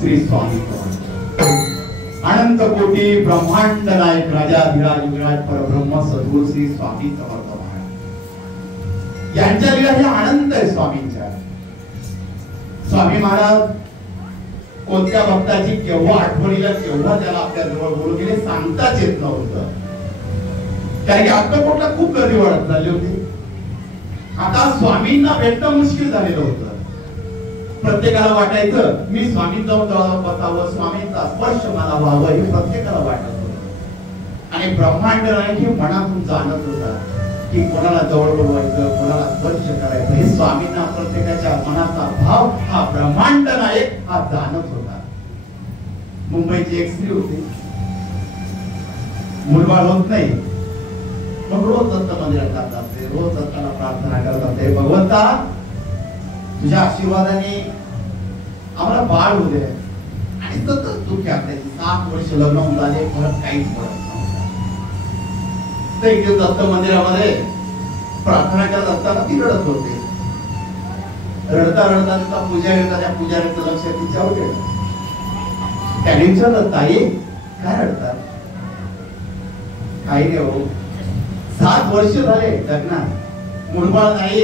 श्री स्वामी अनंत कोटी ब्रह्मांड नायक राजाधिराज विराज परब्रह्म सद्गुरू श्री स्वामी समर्थ महाराज यांच्या लीला हे आनंद आहे स्वामींच्या. स्वामी महाराज कोणत्या भक्ताची केव्हा आठवणीला केव्हा त्याला आपल्या जवळ बोलू गेले सांगताच येत नव्हतं. कारण की अक्कलकोटला खूप गर्दी वाढत चालली होती. आता स्वामींना भेटणं मुश्किल झालेलं होतं. प्रत्येकाला वाटायचं मी स्वामींचा जवळ बसावं, स्वामींचा स्पर्श मला व्हावं हे प्रत्येकाला वाटत होतं. आणि ब्रह्मांड नायक हे मनातून जाणत होता की कोणाला जवळ बोलवायचं, कोणाला स्पर्श करायचं हे स्वामींना प्रत्येकाच्या मनाचा भाव हा ब्रह्मांड नायक हा जाणत होता. मुंबईची एक स्त्री होती, मुलबाळ होत नाही, मग रोज दत्त मंदिरात जात असते, रोज दत्ताला प्रार्थना करत असते, भगवंता तुझ्या आशीर्वादाने आम्हाला बाळ होऊ दे. आणि सतत दुःखी असते. 7 वर्ष लग्न होऊन झाले, परत काहीच पडत नव्हतं. एक दिवस दत्त मंदिरामध्ये प्रार्थना करत असताना ती रडत होते. रडता रडता तिचा पुजारी होता, त्या पुजाऱ्याचं लक्ष तिच्यावर गेलं. त्याने विचारलं, ताई काय रडतात? काही नाही हो, 7 वर्ष झाले लग्नात, मुलबाळ नाही,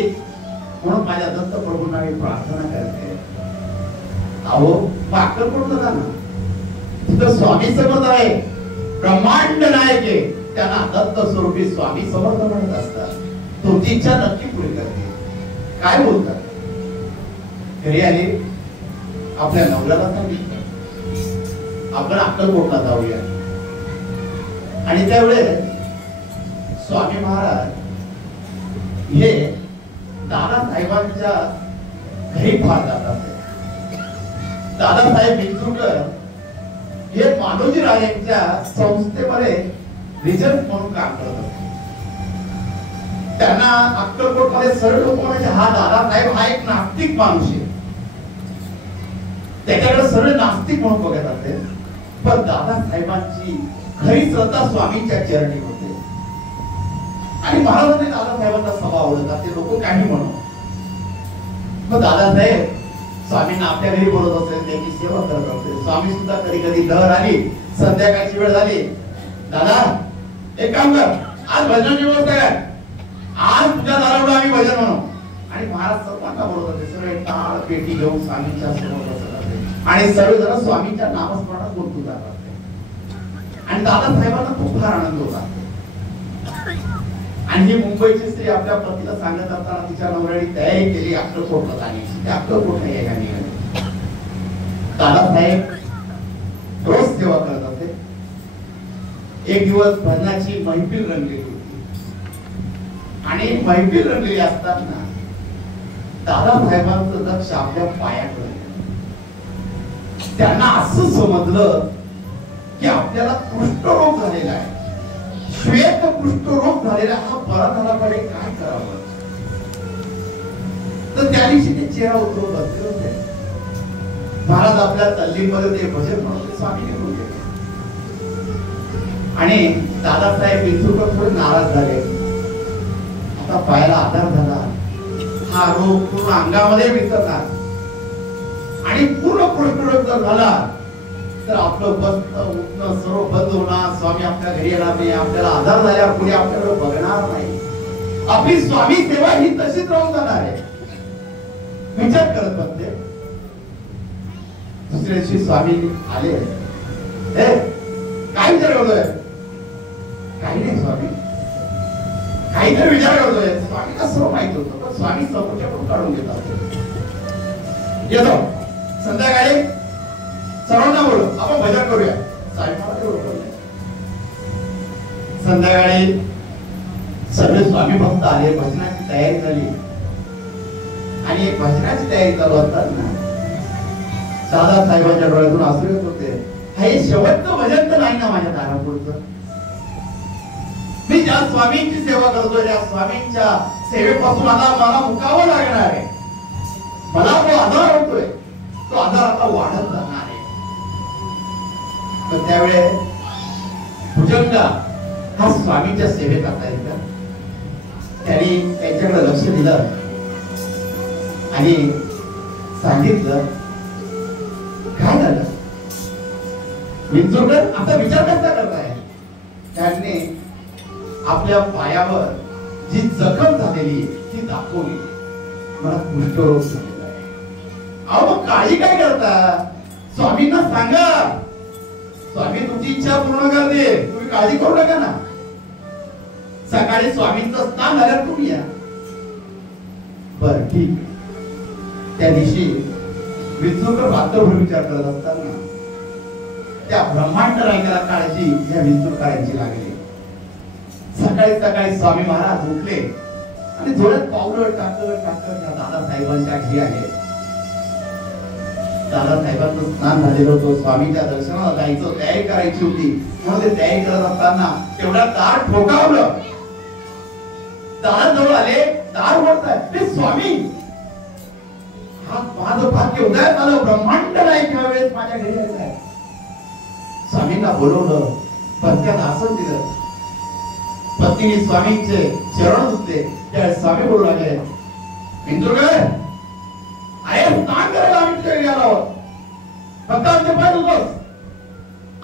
म्हणून माझ्या दत्त प्रभूंना मी प्रार्थना करते. अहो अक्कलकोटला जा ना, तिथं स्वामी समर्थ आहे, ब्रह्मांड नायक आहे, त्यांना दत्त स्वरूपी स्वामी समर्थ म्हणत असतात. तुमची इच्छा नक्की पुरी करते. काय बोलतात? घरी आले, आपल्या नवऱ्याला सांगितलं आपण अक्कलकोटला जाऊया. आणि त्यावेळेस स्वामी महाराज हे दादासाहेबांच्या घरी फार जातात. दादासाहेब विंचुरकर हे मानोजी रायांच्या संस्थेमध्ये रिजर्व म्हणून काम करत होते. त्यांना अक्कलकोटमध्ये सरळ लोक म्हणायचे हा दादासाहेब हा एक नास्तिक माणूस आहे, त्याच्याकडे सरळ नास्तिक म्हणून बघत असते. पण दादासाहेबांची खरी श्रद्धा स्वामींच्या चरणी होते. आणि महाराजांनी दादासाहेबांचा स्वभाव आवडला. ते लोक काही म्हणून मग दादासाहेब स्वामींना आपल्या घरी बोलत असेल, त्यांची सेवा करत असेल. स्वामी सुद्धा कधी कधी लहर आली, संध्याकाळची वेळ झाली, दादा एक काम कर, आज भजनाची व्यवस्था कर, आज तुझ्या दारावर आम्ही भजन म्हणू. आणि महाराज सर्वांना बोलत होते. सगळे टाळ पेटी घेऊन स्वामींच्या समोर बसत होते आणि सर्वजण स्वामींच्या नामस्मरणात गुंतून जात होते. आणि दादासाहेबांना खूप फार आनंद होता. आणि ही मुंबईची स्त्री आपल्या पतीला सांगत असताना तिच्या नवऱ्याने तयारी केली अक्कलकोटला जाण्याची. ते अक्कलकोट नाही आहे निघाले. दादासाहेब रोज सेवा करत होते. एक दिवस भजनाची मैफिल रंगलेली होती. आणि मैफिल रंगलेली असताना दादासाहेबांचं लक्ष आपल्या पायाकडे. त्यांना असं समजलं की आपल्याला कुष्ठरोग झालेला आहे, श्वेत कुष्ठरोग झालेला हा बरा झाल्याकडे काय करावं. तर त्या दिवशी ते चेहरा उतरवत बसले होते. महाराज आपल्या तल्लीमध्ये ते भजन म्हणून स्वामी घेऊन गेले. आणि दादासाहेब विंचुरकर थोडे नाराज झाले. आता पायाला आधार झाला, हा रोग पूर्ण अंगामध्ये विसरला आणि पूर्ण कुष्ठरोग जर झाला तर आपलं बसणं उठणं सर्व बंद होणार. स्वामी आपल्या घरी येणार नाही, आपल्याला आधार झाल्या पुढे आपल्याकडे बघणार नाही. आपली स्वामी सेवा ही तशीच राहून जाणार आहे. विचार करत बसते. दुसऱ्या दिवशी स्वामी आले. काय विचार करतोय? काही नाही स्वामी, काहीतरी विचार करतोय. स्वामीला सर्व माहित होतं, पण स्वामी समोरच्याकडून काढून घेतात. येतो संध्याकाळी सर्वांना बोलू, आपण भजन करूया. संध्याकाळी सगळे स्वामी भक्त आले, भजनाची तयारी झाली. आणि भजनाची तयारी चालू असताना दादासाहेबांच्या डोळ्यातून अश्रू येत होते. हे शेवटचं भजन तर नाही ना माझ्या दारापुढचं. मी ज्या स्वामींची सेवा करतोय, त्या स्वामींच्या सेवेपासून आता मला मुकावं लागणार आहे. मला तो आधार होतोय, तो आधार आता वाढत जाणार आहे. तर त्यावेळेस भुजंगा हा स्वामींच्या सेवेत असायचा. त्यांनी त्यांच्याकडे लक्ष दिलं आणि सांगितलं काय झालं. विंचूरकर आता विचार कसा करताय? त्यांनी आपल्या पायावर जी जखम झालेली ती दाखवली. मला कुष्ठरोग झालेला आहे. अहो मग काळजी काय करता? स्वामींना सांगा, स्वामी तुमची इच्छा पूर्ण करते, तुम्ही काळजी करू नका ना. सकाळी स्वामींचं स्नान झाल्यावर तुम्ही या. बर ठीक. त्या दिवशी विंचूरकर रात्रभर विचार करत असताना त्या ब्रह्मांड नायकाला काळजी या विंचूरकरांची लागली. सकाळी सकाळी स्वामी महाराज उठले आणि जोरात पावलं टाकत त्या दादासाहेबांच्या घरी आले. दादासाहेबांचं स्नान झालेलं होतं. स्वामीच्या दर्शनाला जायचं, तयारी करायची होती. म्हणून ते तयारी करत असताना तेवढा दार ठोकावलं. दादा जवळ आले, दार उघडताय. ते स्वामी, हा माझं भाग्य उदयात आलं. ब्रह्मांड नायक ह्या वेळेस माझ्या घरी यायचं आहे. स्वामींना बोलवलं, पत्त्यात आसन दिलं. पत्नीने स्वामींचे चरण धुतले. त्यावेळेस स्वामी बोलू लागले, विंचूरकर, अरे स्नान करायला आम्ही तुझ्या घरी आलो आहोत. फक्त आमचे पाय धुतोस,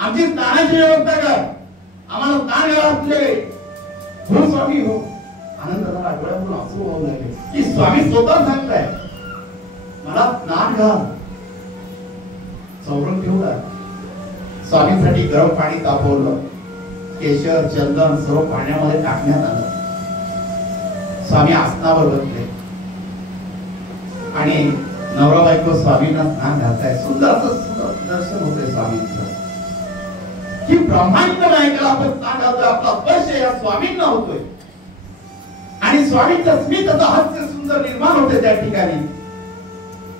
आमची स्नानाची व्यवस्था कर. आम्हाला स्नान घाला तुझ्या घरी. हो स्वामी हो. आनंद झाला, डोळ्यातून अश्रू वाहू लागले की स्वामी स्वतः सांगताय मला स्नान घाल. चौरंग ठेवला. स्वामींसाठी गरम पाणी तापवलं. केशर चंदन सर्व पाण्यामध्ये टाकण्यात आलं. स्वामी आसनावर बसले आणि नवरा बायको स्वामींना स्नान घालताय. सुंदर असं दर्शन होतंय स्वामींचं की ब्रह्मांड नायकाला आपण स्नान घालतोय. आपला स्पर्श या स्वामींना होतोय आणि स्वामींचं स्मित हास्य सुंदर निर्माण होते त्या ठिकाणी.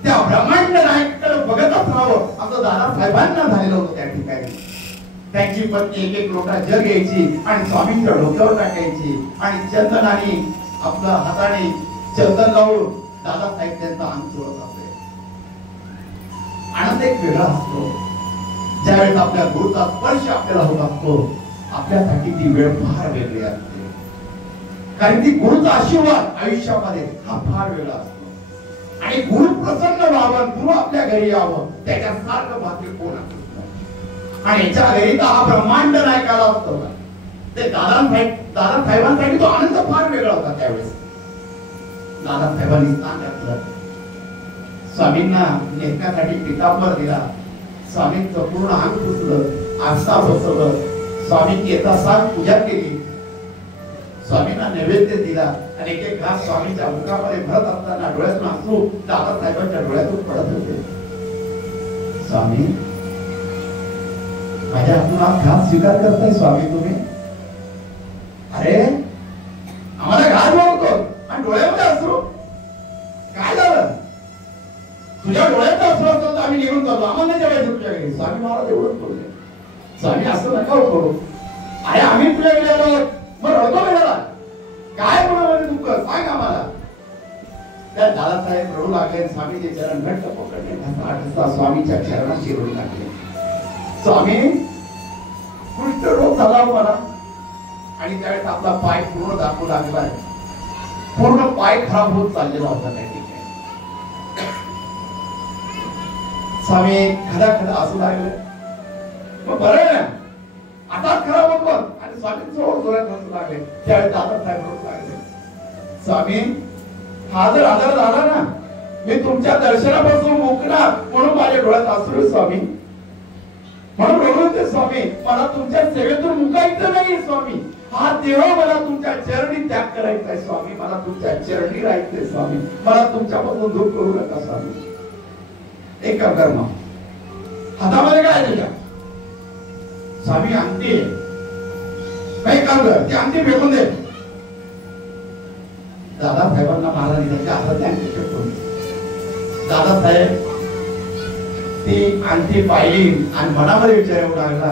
त्या ब्रह्मांड नायकाकडे बघतच राहावं असं दादासाहेबांना झालेलं होतं त्या ठिकाणी. त्यांची पत्नी एक एक लोटा जग घ्यायची आणि स्वामींच्या डोक्यावर टाकायची आणि चंदनाने आपल्या हाताने चंदन लावून दादासाहेब त्यांचा अंग चोळत असते. आनंद एक वेगळा असतो ज्यावेळेस आपल्या गुरुचा स्पर्श आपल्याला होत असतो. आपल्यासाठी ती वेळ फार वेगळी असते, कारण ती गुरुचा आशीर्वाद आयुष्यामध्ये हा फार वेगळा असतो. आणि गुरु प्रसन्न व्हावं, गुरु आपल्या घरी यावं, त्याच्यासारखं भाग्य कोण असतं. आणि याच्या घरी तर हा ब्रह्मांड नायकाला असतो. ते दादासाहेबांसाठी तो आनंद फार वेगळा होता. त्यावेळेस दादासाहेबांनी स्नान घातलं. स्वामींना नेसण्यासाठी पितांबर दिला. स्वामींचं पूर्ण अंग पुसलं, आस्था बसवलं. स्वामींची यथासाथ पूजा केली. स्वामींना नैवेद्य दिला आणि एक एक घास स्वामींच्या मुखामध्ये भरत असताना डोळ्यातून अश्रू दादासाहेबांच्या डोळ्यातून पडत होते. स्वामी, माझ्या हातून घास स्वीकार करताय स्वामी तुम्ही? अरे आम्हाला घास बोलतो आणि डोळ्यामध्ये अश्रू, काय झालं? तुझ्या डोळ्यात अश्रू असतो आम्ही निघून जातो, आम्हाला जेवायचं तुझ्या घरी. स्वामी महाराज एवढंच बोलले, स्वामी असं नका करू. अरे आम्ही तुझ्या घरी आलो, मग रडतो वेळेला काय म्हणून दुःख सांग आम्हाला. त्या दादासाहेब रडू लागले. स्वामीचे चरण घट्ट पकडले, घसा स्वामीच्या चरणात शिरोळी लागले. स्वामी, कुष्ठरोग झाला मला आणि त्यावेळेस आपला पाय पूर्ण दाखवू लागलाय. पूर्ण पाय खराब होत चाललेला होता त्या ठिकाणी. स्वामी खडा खडा असू लागले. मग बरं आहे ना, आता खराब होतो आणि स्वामी जोर जोरात हसू लागले. त्यावेळेस दादासाहेब रडू लागले. स्वामी, हा जर आजार झाला ना, मी तुमच्या दर्शनापासून मुकणार म्हणून माझ्या डोळ्यात अश्रू स्वामी. म्हणून रडू ते स्वामी, मला तुमच्या सेवेतून मुकायचं नाही स्वामी. हा देव मला तुमच्या चरणी त्याग करायचा आहे स्वामी. मला तुमच्या चरणी राहायचंय स्वामी. मला तुमच्यापासून दूर करू नका स्वामी. एक कर्म हातामध्ये काय तुझ्या? स्वामी अंगठी काही काम कर, ती अंगठी फेकून दे. दादासाहेबांना महाराज त्यांच्या हातात अंगठी फेकून. दादासाहेब ती अंगठी पाहिली आणि मनामध्ये विचार येऊ लागला,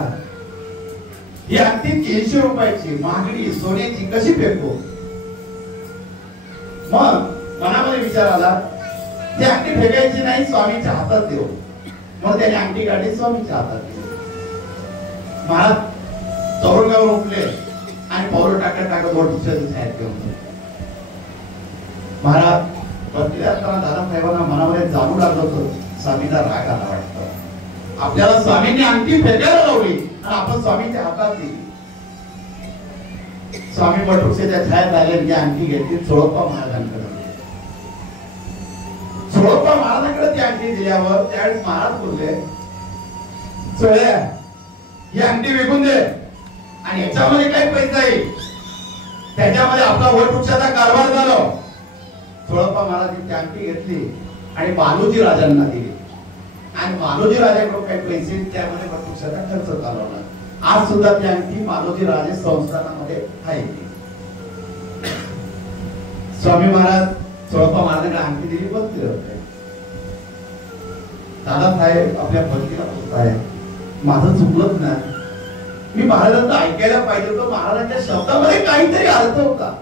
ही अंगठी 300 रुपयाची महागडी सोन्याची कशी फेकू? मग मनामध्ये विचार आला, ती अंगठी फेकायची नाही, स्वामीच्या हातात देऊ. मग त्याने अंगठी काढली, स्वामीच्या हातात दिली. महाराज चौरंगावर उठले आणि पावलं टाकत टाकत ओटीच्या छायात घेऊन महाराज बसले असताना दादासाहेबांना मनामध्ये जाणू लागलं होतं, स्वामीला राग आला वाटतं. आपल्याला स्वामींनी अंगठी फेकायला लावली आणि आपण स्वामींच्या हातात दिली. स्वामी बटुकसेच्या छायात आले की अंगठी घेतली चोळप्पा महाराजांकडे. चोळप्पा महाराजांकडे ती अंगठी दिल्यावर त्यावेळेस महाराज बोलले, चोळ्या ही अंगठी विकून दे आणि याच्यामध्ये काही पैसा येईल त्याच्यामध्ये आपला वटवृक्षाचा कारभार झाला. चोळप्पा महाराजांनी ती अंगठी घेतली आणि बालोजी राजांना दिली आणि मालोजी राजाकडून काही पैसे त्यामध्ये वटवृक्षाचा खर्च चालवला. आज सुद्धा ती अंगठी मालोजी राजे संस्थानामध्ये आहे. स्वामी महाराज चोळप्पा महाराजांना अंगठी दिली बसले होते. दादासाहेब आपल्या भक्तीला बोलताय, माझं चुकलंच नाही, मी महाराजांचं ऐकायला पाहिजे होतं. महाराजांच्या शब्दामध्ये काहीतरी अर्थ होता,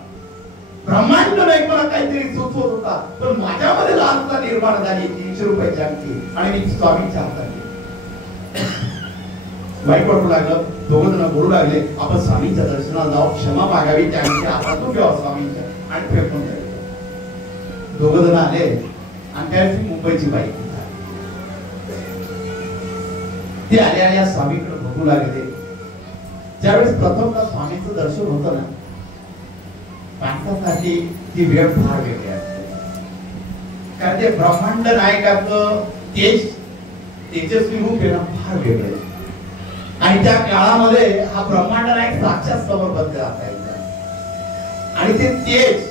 ब्रह्मांड नाही मला काहीतरी सुचवत होता, पण माझ्यामध्ये लालसा निर्माण झाली. 300 रुपयाची अंगठी आणि मी स्वामींच्या हातात दिली. वाईट वाटू लागलं. दोघं जण बोलू लागले, आपण स्वामींच्या दर्शनाला जाऊ, क्षमा मागावी, त्या अंगठी हातातून घ्यावं स्वामींच्या आणि फेकून द्यावी. दोघं जण आले आणि त्यावेळी मुंबईची बाईक ती आल्या स्वामीकडे बघू लागले. ज्यावेळेस प्रथमदा स्वामींचं दर्शन होतं ना, माणसासाठी ती वेळ फार वेगळी असते. कारण ते ब्रह्मांड नायकाचं तेजस्वी रूप आहे ना, फार वेगळे. आणि त्या काळामध्ये हा ब्रह्मांड नायक साक्षात समोर बसलेला असायचा आणि ते तेज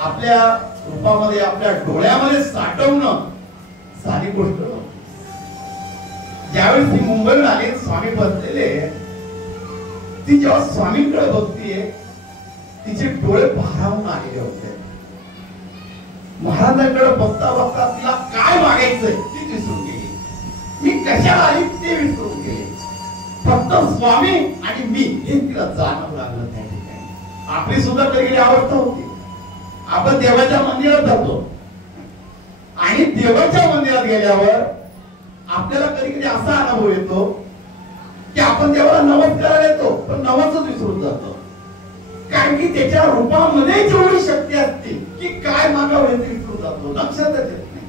आपल्या रूपामध्ये आपल्या डोळ्यामध्ये साठवणं साधी गोष्ट नव्हती. ज्यावेळेस ती मुंबईहून आली, स्वामी बसलेले, ती जेव्हा स्वामींकडे बघतीये तिचे डोळे भारावून आलेले होते. महाराजांकडे बघता बघता तिला काय मागायचंय ती विसरून गेली. मी कशाला आली ते विसरून गेली. फक्त स्वामी आणि मी हे तिला जाणवू लागलं त्या ठिकाणी. आपली सुद्धा कधी अवस्था होती. आपण देवाच्या मंदिरात जातो आणि देवाच्या मंदिरात गेल्यावर आपल्याला कधी कधी असा अनुभव येतो की आपण देवाला नमस्कार येतो पण नमस्च विसरून जातो. कारण की त्याच्या रूपामध्ये जेवढी शक्ती असते की काय मागावं हे विसरून जातो, लक्षातच येत नाही.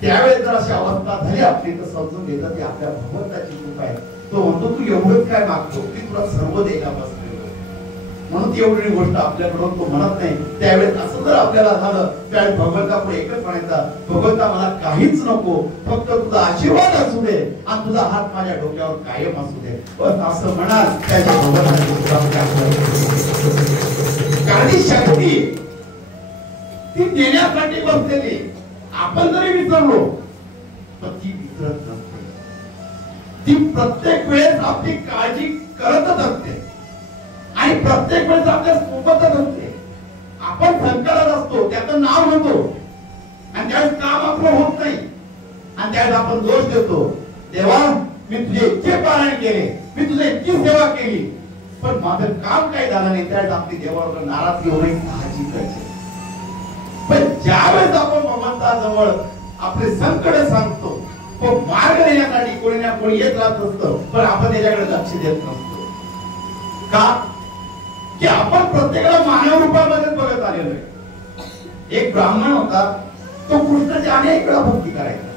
त्यावेळेस जर अशी अवस्था झाली आपली तर समजून घेतात की आपल्या भगवंताची कृपा आहे. तो म्हणतो तू एवढंच काय मागतो की तुला सर्व द्यायला बसलेलो, म्हणून एवढी गोष्ट आपल्याकडून तो म्हणत नाही. त्यावेळेस असं जर आपल्याला झालं त्यावेळेस भगवंतापुढे एकच म्हणायचा, भगवंता मला काहीच नको, फक्त तुझा आशीर्वाद असू दे आणि तुझा हात माझ्या डोक्यावर कायम असू दे. बस असं म्हणाल त्याच्या कारण ती शक्ती ती देण्यासाठी बसलेली. आपण जरी विसरलो तर ती विसरत नसते. ती प्रत्येक वेळेस आपली काळजी करतच असते आणि प्रत्येक वेळेस आपल्या सोबतच असते. आपण संकटात असतो, त्याचं नाव घेतो आणि त्यावेळेस काम आपलं होत नाही आणि त्यावेळेस आपण दोष देतो, देवा मी तुझे इतके पारायण केले, मी तुझी इतकी सेवा केली, पण माझं काम काही झालं नाही. त्यावेळेस आपली देवावर नाराज होणे साहजिक आहे. पण ज्यावेळेस आपण भगवंताजवळ आपले संकट सांगतो, तो मार्ग देण्यासाठी कोणी ना कोणी येत राहत असतं, पण आपण त्याच्याकडे लक्ष देत नसतो. का की आपण प्रत्येकाला मानव रूपामध्ये बघत आलेलो आहे. एक ब्राह्मण होता, तो कृष्णाची अनेक वेळा भक्ती करायचा,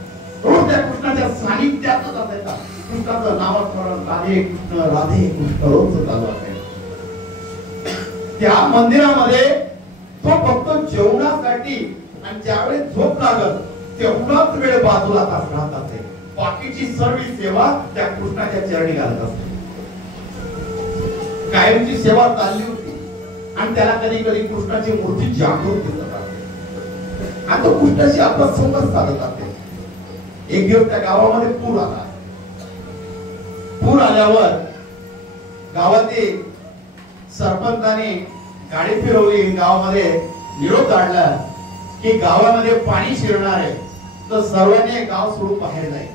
रोज त्या कृष्णाच्या सानिध्यातच असायचा. कृष्णाचं नामस्मरण राधे कृष्ण रोज चालू असायचं. त्या मंदिरामध्ये तो फक्त जेवणासाठी आणि ज्यावेळेस झोप लागत तेवढाच वेळ बाजूला राहत असे. बाकीची सर्व सेवा त्या कृष्णाच्या चरणी घालत असते. कायमची सेवा चालली होती आणि त्याला कधी कधी कृष्णाची मूर्ती जागृत दिसत असते आणि तो कृष्णाशी आपला संवाद साधत असते. एक दिवस त्या गावामध्ये पूर आला. पूर आल्यावर गावातील सरपंचाने गाडी फिरवली, गावामध्ये निरोप काढला की गावामध्ये पाणी शिरणार आहे, तर सर्वांनी गाव सोडून बाहेर जायचंय.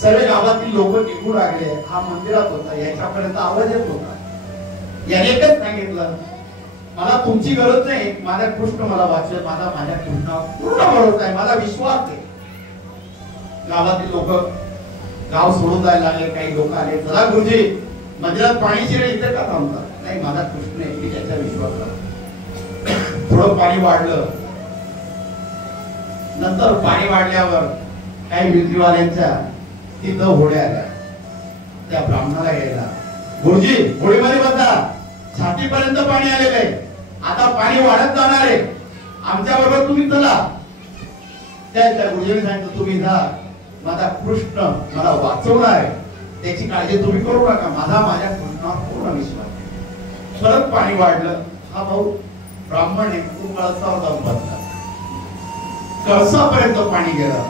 सर्व गावातील लोक निघू लागले. हा मंदिरात होता, याच्यापर्यंत आवाज येत होता. याने एकच सांगितलं, मला तुमची गरज नाही, माझा कृष्ण मला वाचेल, माझ्या कृष्णावर पूर्ण भरोसा आहे, माझा विश्वास आहे. गावातील लोक गाव सोडून जायला लागले. काही लोक आले, चला गुरुजी मंदिरात पाणी शिरेल, इथे का थांबतात? नाही, माझा कृष्ण आहे, मी त्याच्या विश्वासावर. थोडं पाणी वाढलं. नंतर पाणी वाढल्यावर काही विक्रीवाल्यांच्या तिथं होड्या आल्या त्या ब्राह्मणाला यायला, गुरुजी होडीमध्ये बसा, छातीपर्यंत पाणी आलेलं आहे, आता पाणी वाढत जाणार आहे, आमच्या बरोबर तुम्ही चला. त्या गुरुजीने सांगितलं तुम्ही जा, माझा कृष्ण मला वाचवणार आहे, त्याची काळजी तुम्ही करू नका, माझ्या कृष्णावर पूर्ण विश्वास आहे. परत पाणी वाढलं. हा भाऊ ब्राह्मण आहे, तू कळसावर जाऊन बसला, कळसापर्यंत पाणी गेलं.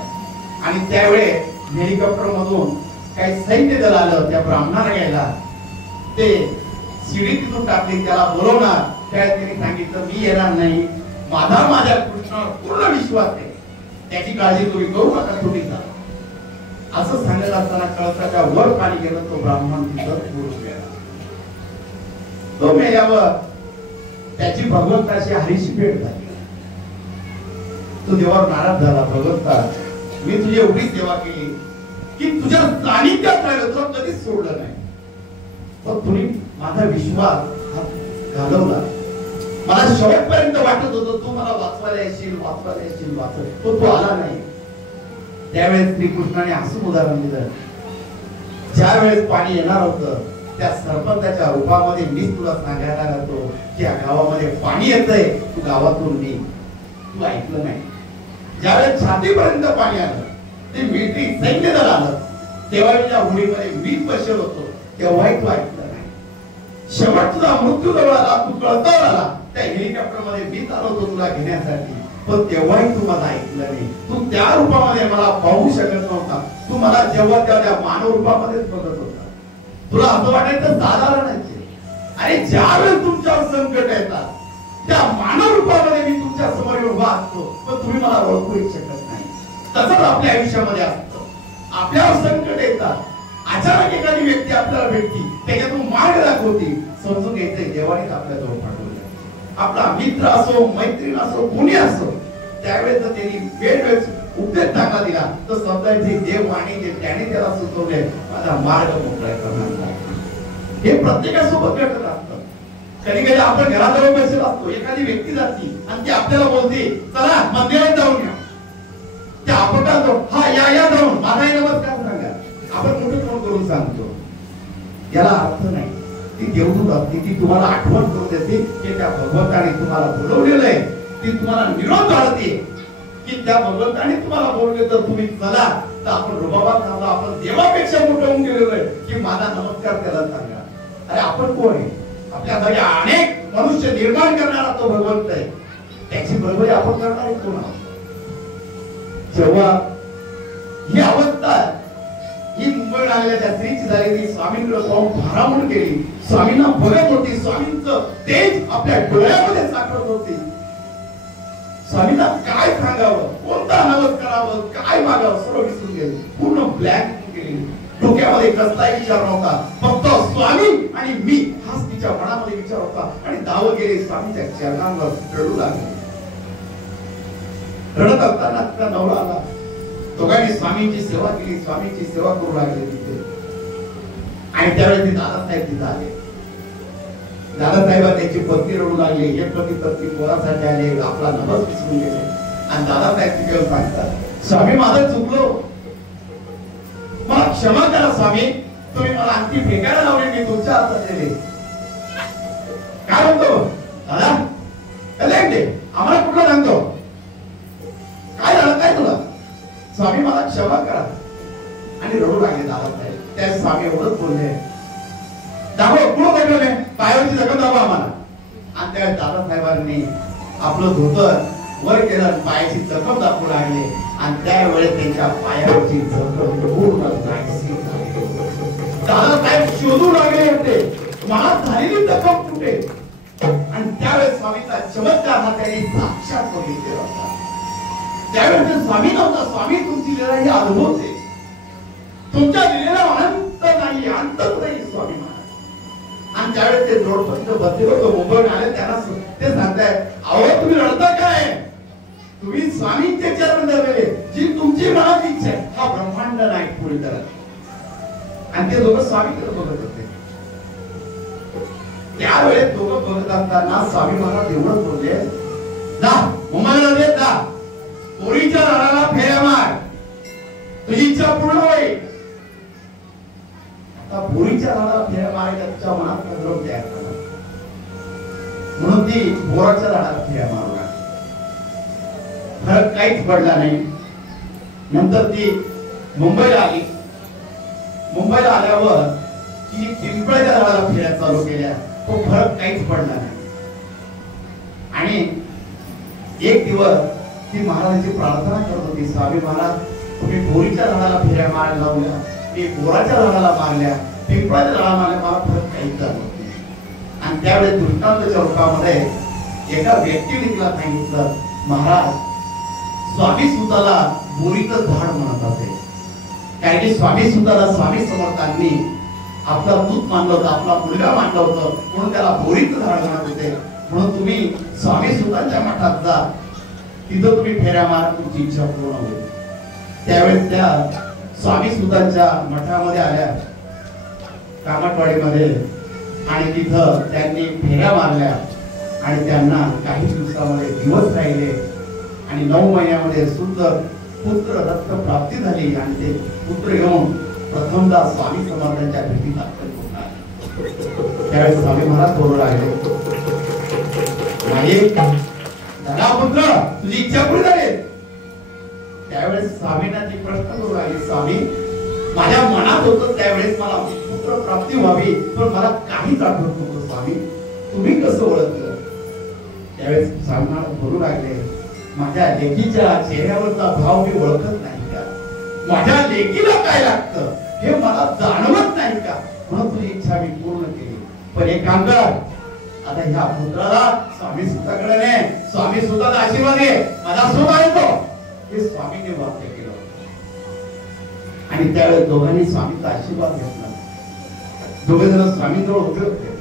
आणि त्यावेळे हेलिकॉप्टर मधून काही सैन्य दल आलं त्या ब्राह्मणाला घ्यायला. ते शिडी तिथून टाकली, त्याला बोलवणार. त्याने सांगितलं मी येणार नाही, माझ्या कृष्णावर पूर्ण विश्वास आहे, त्याची काळजी तुम्ही करू नका, तुम्ही जा. असं सांगत असताना कळसाच्या वर पाणी गेलं. तो ब्राह्मण तिथं बुडून गेला. तो मेल्यावर त्याची भगवंताशी हरीशी भेट झाली. तो देवावर नाराज झाला. भगवंता मी तुझी एवढी सेवा केली की तुझ्या सानिध्यात राहिलो, तुला कधीच सोडलं नाही, पण तुम्ही माझा विश्वास घालवला. मला शेवटपर्यंत वाटत होतं तू मला वाचवायला येशील, तो तू आला नाही. त्यावेळेस श्रीकृष्णाने असं उदाहरण दिलं, ज्या वेळेस पाणी येणार होतं त्या सरपंचाच्या रूपामध्ये मीच तुला सांगायला लागतो की या गावामध्ये पाणी येतंय, तू गावातून निघ. तू ऐकलं नाही. ज्यावेळेस छातीपर्यंत पाणी आलं, ते मिलिटरी सैन्य दल आलं, तेव्हा तुझ्या होडीमध्ये मी बसलो होतो, तेव्हाही तू ऐकलं नाही. शेवट तुझा मृत्यू जवळ आला, तू कळसावर आला, त्या हेलिकॉप्टर मध्ये मी आलो होतो तुला घेण्यासाठी, पण तेव्हाही तू मला ऐकलं नाही. तू त्या रूपामध्ये मला पाहू शकत नव्हता. तू मला जेव्हा त्या मानव रूपामध्येच बघत होता. तुला असं वाटायचं साधारण आहे. अरे ज्यावेळेस तुमच्यावर संकट येतात त्या मानव रूपामध्ये मी तुमच्या समोर उभा असतो, पण तुम्ही मला ओळखू शकत नाही. तसंच आपल्या आयुष्यामध्ये असतं. आपल्यावर संकट येतात, अचानक एखादी व्यक्ती आपल्याला भेटती, त्याच्यातून मार्ग दाखवती, समजून घ्यायचंय देवानेच आपल्या जवळ पाठवलं. आपला मित्र असो, मैत्रीण असो, कोणी असो, त्यावेळेस जर त्यांनी वेळवेळेस उपदेश चांगला दिला तर समजायचे देव आणि त्याने त्याला सुचवले माझा मार्ग मोकळा करणार. हे प्रत्येकासोबत घडत असतं. कधी कधी आपण घराजवळ बसलेलो असतो, एखादी व्यक्ती जाती आणि ती आपल्याला बोलते चला मंदिरात जाऊन या. त्या आपण काय जाऊ, हा या जाऊन माझाही नमस्कार सांगा. आपण कुठे फोन करून सांगतो, याला अर्थ नाही. ती देवदूत असते, ती तुम्हाला आठवण करून देते की त्या भगवंताने तुम्हाला बोलवलेलं आहे. ती तुम्हाला निरोप धाडते की त्या भगवंताने तुम्हाला बोलवले तर तुम्ही चला. तर आपण रुबाबात थांबलो, आपण देवापेक्षा मोठं होऊन गेलेलो आहे की माझा नमस्कार त्याला सांगा. अरे आपण कोण आहे? आपल्या जागी अनेक मनुष्य निर्माण करणारा तो भगवंत आहे, त्याची बरोबरी आपण करणारे कोण आहोत? जेव्हा ही अवस्था ही मुंबईला आलेल्या त्या स्त्रीची झाली, ती स्वामींकडे पाहून भारावून गेली, स्वामींना बघत होती, स्वामींचं तेज आपल्या डोळ्यामध्ये साठवत होती. स्वामींना काय सांगावं, कोणता नवस करावं, काय मागावं सर्व विसरून गेली, पूर्ण ब्लँक गेली. डोक्यामध्ये कसलाही विचार नव्हता, फक्त स्वामी आणि मी हाच तिच्या मनामध्ये विचार होता. आणि धावत गेले स्वामींच्या चरणांवर रडू लागले. रडत असताना तिचा नवरा आला. दोघांनी स्वामींची सेवा केली, स्वामींची सेवा करू लागले तिथे. आणि त्यावेळेस ते दादासाहेब तिथे आले. दादासाहेब त्यांची पत्नी रडू लागले. एक पती पोरासाठी आले, आपला नवस विसरून गेले. आणि दादासाहेब तिथे सांगतात स्वामी माझं चुकलो, मला क्षमा करा स्वामी, तुम्ही मला आणखी फेकायला लावले, मी तुमच्या हातात दिले. काय म्हणतो दादा, आम्हाला कुठला सांगतो, काय झालं काय तुला? स्वामी मला क्षमा करा. आणि रडू लागले दादासाहेब. त्या स्वामी एवढंच बोलले, दाखव कुठं दाखवले, पायावरची जखम दाखवा आम्हाला. आणि त्या दादासाहेबांनी आपलं धोतर वर केलं, पायाची जखम दाखवू लागले. आणि त्यावेळेस त्यांच्या पायावरची जखम पूर्ण नाहीशी झाली. दादासाहेब शोधू लागले होते मला झालेली जखम कुठे. आणि त्यावेळेस स्वामीचा चमत्कार हा त्यांनी साक्षात बघितलेला होता. त्यावेळेस स्वामी नव्हता, स्वामी तुमची लीला ही अद्भुत आहे, तुमच्या लीलेला अनंत नाही, अंतच नाही स्वामी महाराज. आणि त्यावेळेस ते जोडपंत बसले होते, मुंबईत आले, त्यांना ते सांगताय अहो तुम्ही रडता काय, तुम्ही स्वामींचे चरण धरलेले, जी तुमची मनाची इच्छा आहे हा ब्रह्मांड नाही पुढे करत. आणि ते दोघं स्वामीकडे बघत होते. त्यावेळेस दोघं बघत असताना स्वामी महाराज एवढंच बोलले, जा मुंबईला जा, पोरीच्या राणाला फेऱ्या मार, तुझी इच्छा पूर्ण होईल. बोरीच्या झाडाला फेऱ्या मारायच्या तिच्या मनात उपद्रव तयार झाला, म्हणून ती बोराच्या झाडाला फेऱ्या मारू लागली. फरक काहीच पडला नाही. नंतर ती मुंबईला आली. मुंबईला आल्यावर ती पिंपळाच्या झाडाला फेऱ्या चालू केल्या. तो फरक काहीच पडला नाही. आणि एक दिवस ती महाराजांची प्रार्थना करत होती, स्वामी महाराज तुम्ही बोरीच्या झाडाला फेऱ्या मारायला लावल्या, मी बोराच्या झाडाला मारल्या, पिंपळाच्या झाडाला मारल्या, मला फरक काहीच झाला नाही. आणि त्यावेळेस दृष्टांताच्या रूपामध्ये एका व्यक्तीने तिला सांगितलं, महाराज स्वामी सुताला बोरीचं झाड म्हणत असे, कारण की स्वामी सुताला स्वामी समर्थांनी आपला दूत मानलं होतं, आपला मुलगा मानलं होतं, म्हणून त्याला बोरीचं झाड म्हणत होते. म्हणून तुम्ही स्वामी सुतांच्या मठात जा, तिथं तुम्ही फेऱ्या मारा, तुमची इच्छा पूर्ण होईल. त्यावेळेस त्या स्वामी सुतांच्या मठामध्ये आल्या, कामाठवाडीमध्ये, आणि तिथं त्यांनी फेऱ्या मारल्या. आणि त्यांना काही दिवसामध्ये दिवस राहिले आणि 9 महिन्यामध्ये सुंदर पुत्र रत्न प्राप्ती झाली. आणि ते पुत्र घेऊन प्रथमदा स्वामी समर्थांच्या भेटीत आले. त्यावेळेस स्वामी महाराज बोलू लागले, दादा पुत्र तुझी इच्छा पूर्ण झाली. त्यावेळेस स्वामींना ती प्रश्न करू लागली, स्वामी माझ्या मनात होतं त्यावेळेस मला पुत्र प्राप्ती व्हावी, पण मला काहीच आठवत नव्हतं. स्वामी तुम्ही कसं ओळखलं? त्यावेळेस स्वामी महाराज बोलू लागले, माझ्या लेकीच्या चेहऱ्यावरचा भाव मी ओळखत नाही का? माझ्या लेकीला काय लागतं हे मला जाणवत नाही का? म्हणून तुझी इच्छा मी पूर्ण केली. पण एक काम कर, आता ह्या पुत्राला स्वामी सुताकडे ने, स्वामी सुताचा आशीर्वाद घे, माझा सोबा येतो. हे स्वामीने वाक्य केलं. आणि त्यावेळेस दोघांनी स्वामीचा आशीर्वाद घेतला. दोघे जण स्वामीजवळ उभे होते.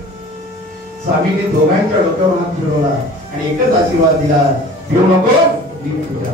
स्वामीने दोघांच्या डोक्यावर हात फिरवला आणि एकच आशीर्वाद दिला, भिऊ नको, मी तुझ्या